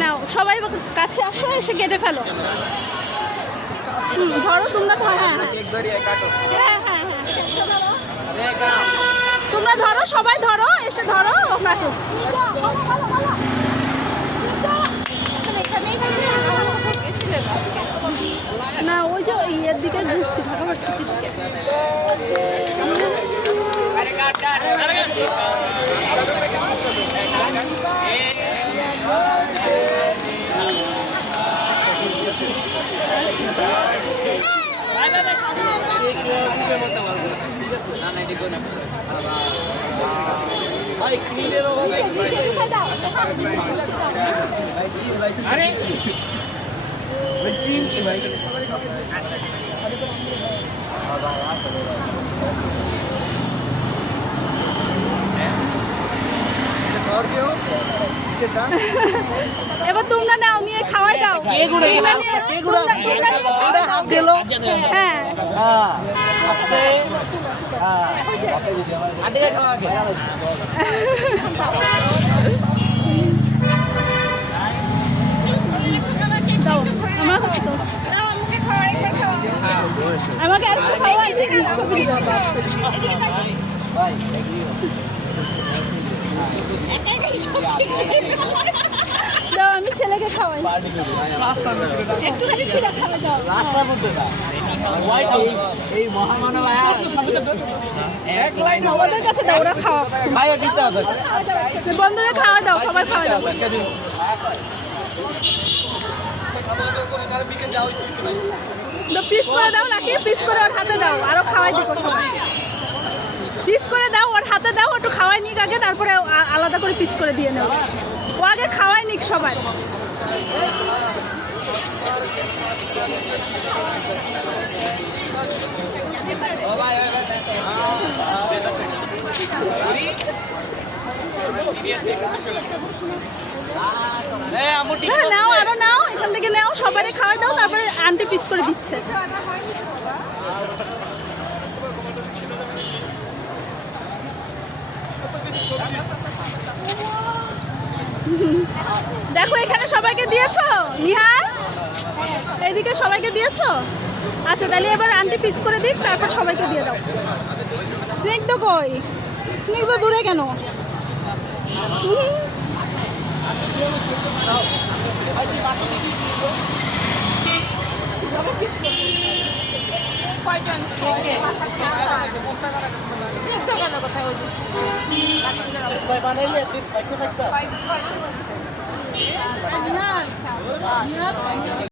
নাও সবাই কাছে আসো, এসে কেটে ফেলো। ধরো তোমরা, হ্যাঁ হ্যাঁ হ্যাঁ, তোমরা ধরো, সবাই ধরো, এসে ধরো ও কাটো। না ওই যে ইয়ের দিকে ঘুরছি, ঢাকা ভার্সিটি দিকে। এবার তোমরা নাও, নিয়ে খাওয়াই দাও। হ্যাঁ আমাকে দাও, আমি ছেলেকে খাওয়াই। একটুখানি ছিল খাওয়া দাও। ওদের কাছে দাও, ওরা খাওয়া। বন্ধুরা খাওয়া দাও, সবাই খাওয়া দাও। পিস করে দাও নাকি? পিস করে ওর হাতে দাও, আরো খাওয়াই দিবো সবাই। পিস করে দাও, ওর হাতে দাও, একটু খাওয়াই নিক আগে, তারপরে আলাদা করে পিস করে দিয়ে নেব। ও আগে খাওয়াই নিক সবাই। নাও, আরো নাও, এখান থেকে নাও, সবাই খাওয়াই দাও, তারপরে আন্টি পিস করে দিচ্ছে। দেখো এখানে সবাইকে দিয়েছো নিহাল, এইদিকে সবাইকে দিয়েছো। আচ্ছা তাহলে এবার আন্টি পিস করে দিক, তারপর সবাইকে দিয়ে দাও। স্নিগ্ধ কই? স্নিগ্ধ দূরে কেন? কোথায়